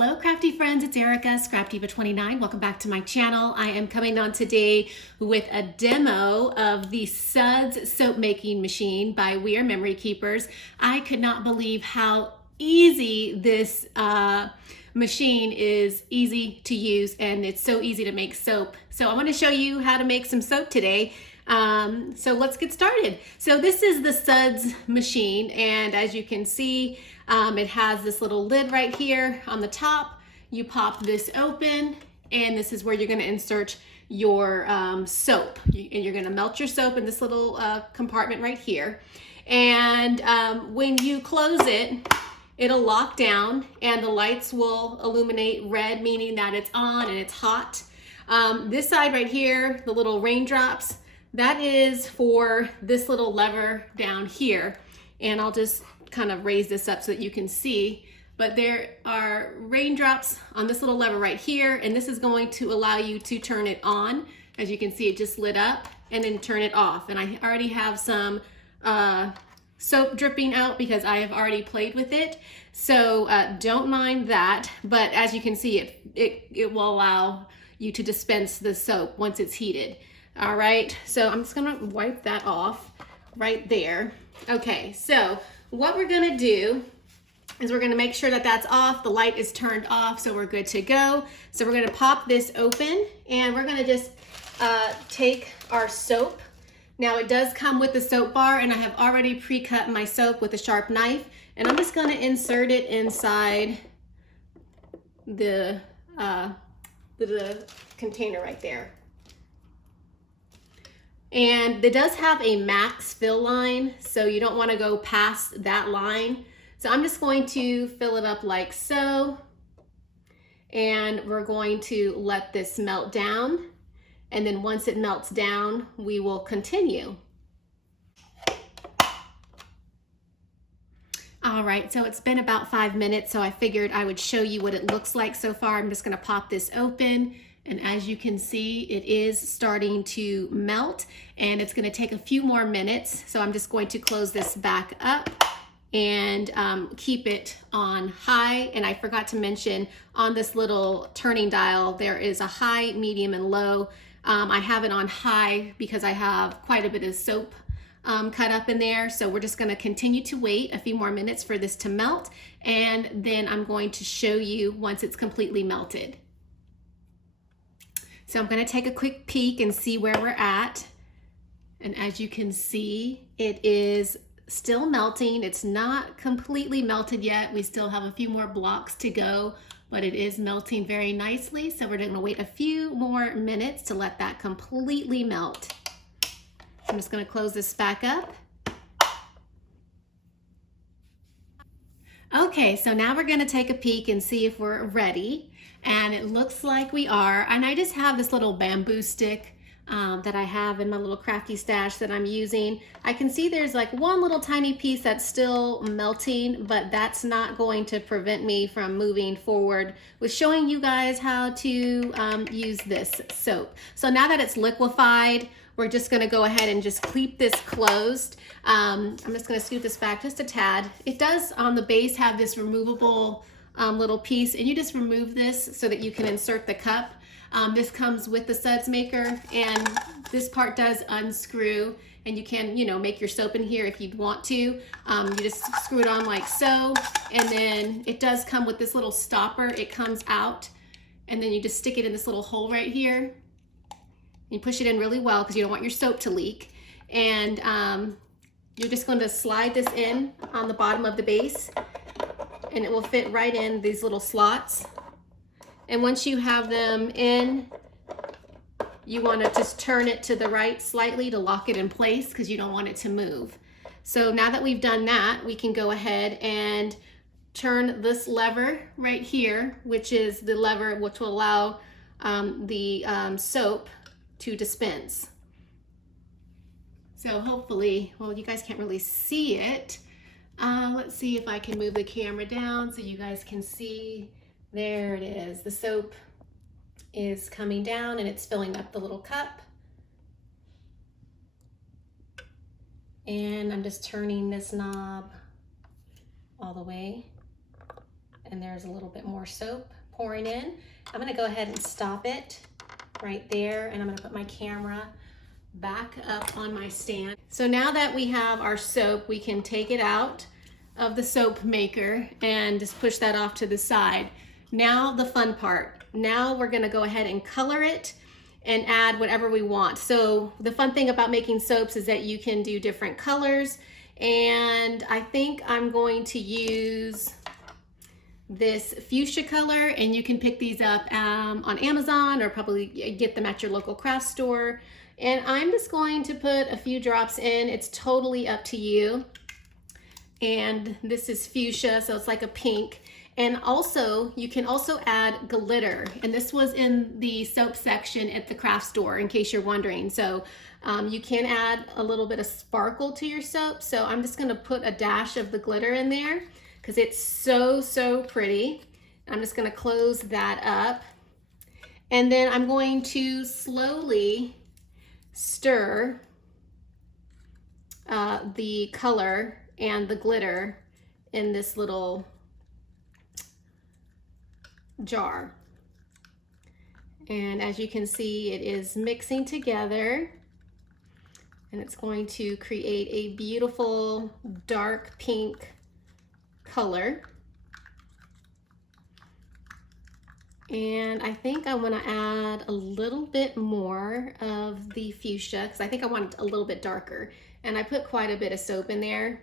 Hello crafty friends, it's Erica, Scrap Diva 29. Welcome back to my channel. I am coming on today with a demo of the SUDS soap making machine by We Are Memory Keepers. I could not believe how easy this machine is, easy to use, and it's so easy to make soap. So I want to show you how to make some soap today. So let's get started. So this is the SUDS machine, and as you can see, it has this little lid right here on the top. You pop this open, and this is where you're going to insert your soap. And you're going to melt your soap in this little compartment right here. And when you close it, it'll lock down, and the lights will illuminate red, meaning that it's on and it's hot. This side right here, the little raindrops, that is for this little lever down here. And I'll just kind of raise this up so that you can see, but there are raindrops on this little lever right here, and this is going to allow you to turn it on. As you can see, it just lit up, and then turn it off. And I already have some soap dripping out because I have already played with it, so don't mind that. But as you can see, it will allow you to dispense the soap once it's heated. All right, so I'm just gonna wipe that off right there. Okay, so what we're gonna do is we're gonna make sure that that's off, the light is turned off, so we're good to go. So we're gonna pop this open, and we're gonna just take our soap. Now it does come with the soap bar, and I have already pre-cut my soap with a sharp knife, and I'm just gonna insert it inside the container right there. And it does have a max fill line, so you don't want to go past that line. So I'm just going to fill it up like so, and we're going to let this melt down, and then once it melts down, we will continue. All right, so it's been about 5 minutes, so I figured I would show you what it looks like so far. I'm just gonna pop this open, and as you can see, it is starting to melt, and it's gonna take a few more minutes. So I'm just going to close this back up and keep it on high. And I forgot to mention, on this little turning dial, there is a high, medium, and low. I have it on high because I have quite a bit of soap cut up in there. So we're just gonna continue to wait a few more minutes for this to melt, and then I'm going to show you once it's completely melted. So I'm gonna take a quick peek and see where we're at. And as you can see, it is still melting. It's not completely melted yet. We still have a few more blocks to go, but it is melting very nicely. So we're gonna wait a few more minutes to let that completely melt. I'm just gonna close this back up. Okay, so now we're gonna take a peek and see if we're ready. And it looks like we are. And I just have this little bamboo stick that I have in my little crafty stash that I'm using. I can see there's like one little tiny piece that's still melting, but that's not going to prevent me from moving forward with showing you guys how to use this soap. So now that it's liquefied, we're just gonna go ahead and just keep this closed. I'm just gonna scoot this back just a tad. It does on the base have this removable little piece, and you just remove this so that you can insert the cup. This comes with the SUDS maker, and this part does unscrew, and you can, make your soap in here if you'd want to. You just screw it on like so, and then it does come with this little stopper. It comes out, and then you just stick it in this little hole right here. You push it in really well because you don't want your soap to leak. And you're just going to slide this in on the bottom of the base, and it will fit right in these little slots. And once you have them in, you want to just turn it to the right slightly to lock it in place because you don't want it to move. So now that we've done that, we can go ahead and turn this lever right here, which is the lever which will allow the soap to dispense. So hopefully, well, you guys can't really see it. Let's see if I can move the camera down so you guys can see. There it is. The soap is coming down, and it's filling up the little cup. And I'm just turning this knob all the way. And there's a little bit more soap pouring in. I'm gonna go ahead and stop it right there, and I'm gonna put my camera back up on my stand. So now that we have our soap, we can take it out of the soap maker and just push that off to the side. Now the fun part. Now we're gonna go ahead and color it and add whatever we want. So the fun thing about making soaps is that you can do different colors, and I think I'm going to use this fuchsia color, and you can pick these up on Amazon or probably get them at your local craft store. And I'm just going to put a few drops in. It's totally up to you. And this is fuchsia, so it's like a pink. And also, you can also add glitter. And this was in the soap section at the craft store, in case you're wondering. So you can add a little bit of sparkle to your soap. So I'm just gonna put a dash of the glitter in there because it's so, so pretty. I'm just gonna close that up. And then I'm going to slowly stir the color and the glitter in this little jar. And as you can see, it is mixing together, and it's going to create a beautiful dark pink color. And I think I want to add a little bit more of the fuchsia because I think I want it a little bit darker. And I put quite a bit of soap in there,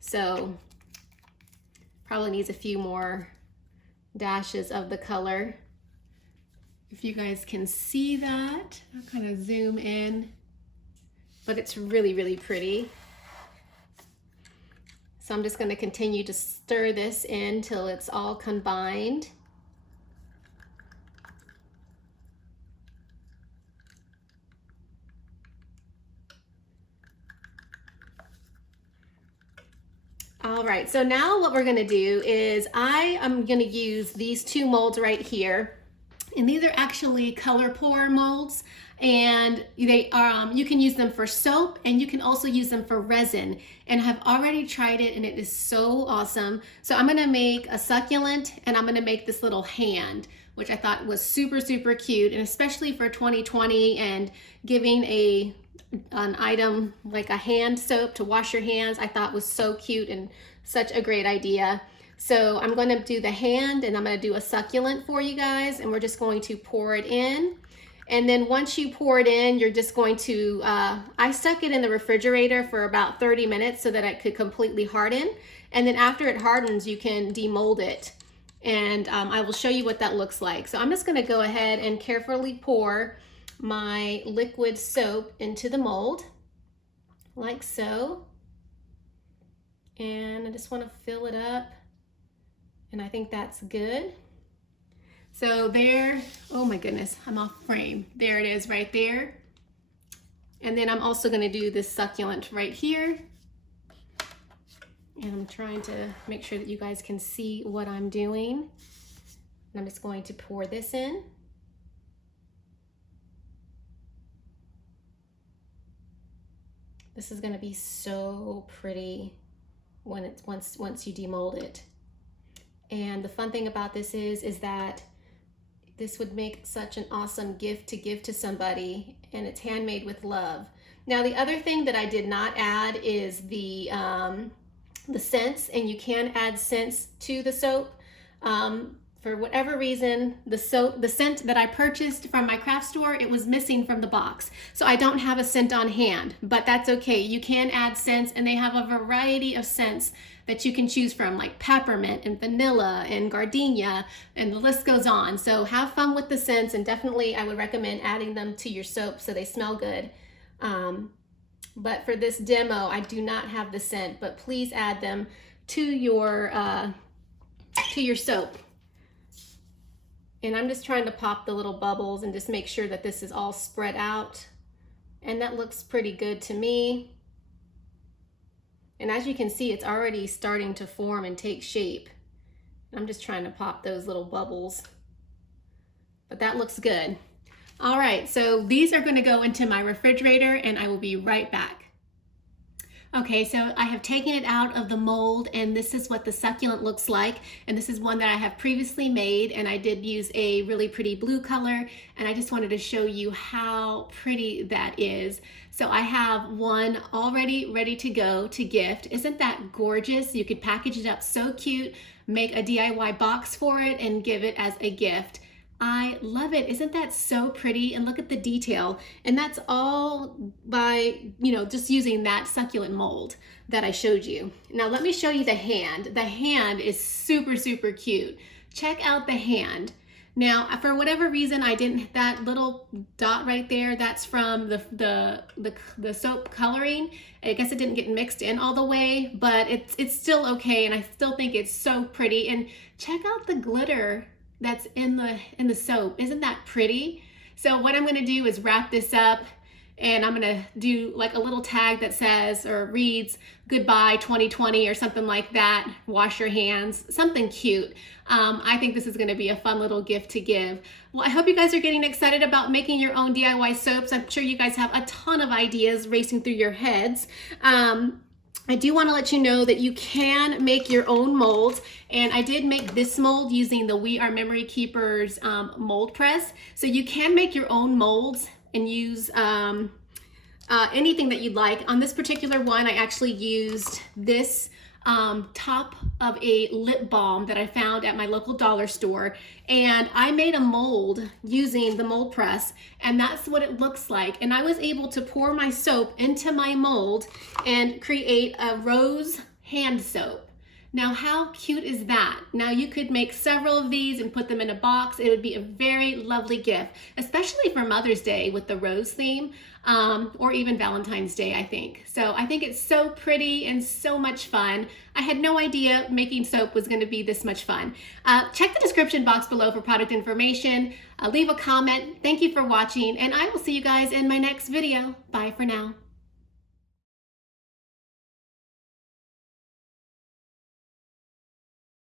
so probably needs a few more dashes of the color. If you guys can see that, I'll kind of zoom in, but it's really, really pretty. So I'm just going to continue to stir this in till it's all combined. All right, so now what we're gonna do is I am gonna use these two molds right here. And these are actually color pour molds, and they are, you can use them for soap, and you can also use them for resin. And I've already tried it, and it is so awesome. So I'm gonna make a succulent, and I'm gonna make this little hand, which I thought was super, super cute, and especially for 2020 and giving an item like a hand soap to wash your hands, I thought was so cute and such a great idea. So I'm going to do the hand, and I'm going to do a succulent for you guys, and we're just going to pour it in. And then once you pour it in, you're just going to, I stuck it in the refrigerator for about 30 minutes so that it could completely harden. And then after it hardens, you can demold it. And I will show you what that looks like. So I'm just going to go ahead and carefully pour my liquid soap into the mold, like so. And I just want to fill it up, and I think that's good. So there, oh my goodness, I'm off frame. There it is right there. And then I'm also going to do this succulent right here. And I'm trying to make sure that you guys can see what I'm doing. And I'm just going to pour this in. This is going to be so pretty when it's once you demold it. And the fun thing about this is that this would make such an awesome gift to give to somebody, and it's handmade with love. Now the other thing that I did not add is the scents, and you can add scents to the soap. For whatever reason, the scent that I purchased from my craft store, it was missing from the box. So I don't have a scent on hand, but that's okay. You can add scents, and they have a variety of scents that you can choose from, like peppermint and vanilla and gardenia, and the list goes on. So have fun with the scents, and definitely I would recommend adding them to your soap so they smell good. But for this demo, I do not have the scent, but please add them to your soap. And I'm just trying to pop the little bubbles and just make sure that this is all spread out. And that looks pretty good to me. And as you can see, it's already starting to form and take shape. I'm just trying to pop those little bubbles. But that looks good. All right, so these are going to go into my refrigerator, and I will be right back. Okay, so I have taken it out of the mold, and this is what the succulent looks like. And this is one that I have previously made, and I did use a really pretty blue color, and I just wanted to show you how pretty that is. So I have one already ready to go to gift. Isn't that gorgeous? You could package it up so cute, make a DIY box for it, and give it as a gift. I love it. Isn't that so pretty? And look at the detail. And that's all by, just using that succulent mold that I showed you. Now let me show you the hand. The hand is super, super cute. Check out the hand. Now, for whatever reason, that little dot right there, that's from the soap coloring. I guess it didn't get mixed in all the way, but it's still okay. And I still think it's so pretty. And check out the glitter that's in the soap. Isn't that pretty? So what I'm gonna do is wrap this up, and I'm gonna do like a little tag that says or reads goodbye 2020 or something like that. Wash your hands, something cute. I think this is gonna be a fun little gift to give. Well, I hope you guys are getting excited about making your own DIY soaps. I'm sure you guys have a ton of ideas racing through your heads. I do want to let you know that you can make your own molds, and I did make this mold using the We Are Memory Keepers mold press. So you can make your own molds and use anything that you'd like. On this particular one, I actually used this top of a lip balm that I found at my local dollar store, and I made a mold using the mold press, and that's what it looks like. And I was able to pour my soap into my mold and create a rose hand soap. Now, how cute is that? Now, you could make several of these and put them in a box. It would be a very lovely gift, especially for Mother's Day with the rose theme, or even Valentine's Day, I think. So I think it's so pretty and so much fun. I had no idea making soap was gonna be this much fun. Check the description box below for product information. Leave a comment. Thank you for watching, and I will see you guys in my next video. Bye for now.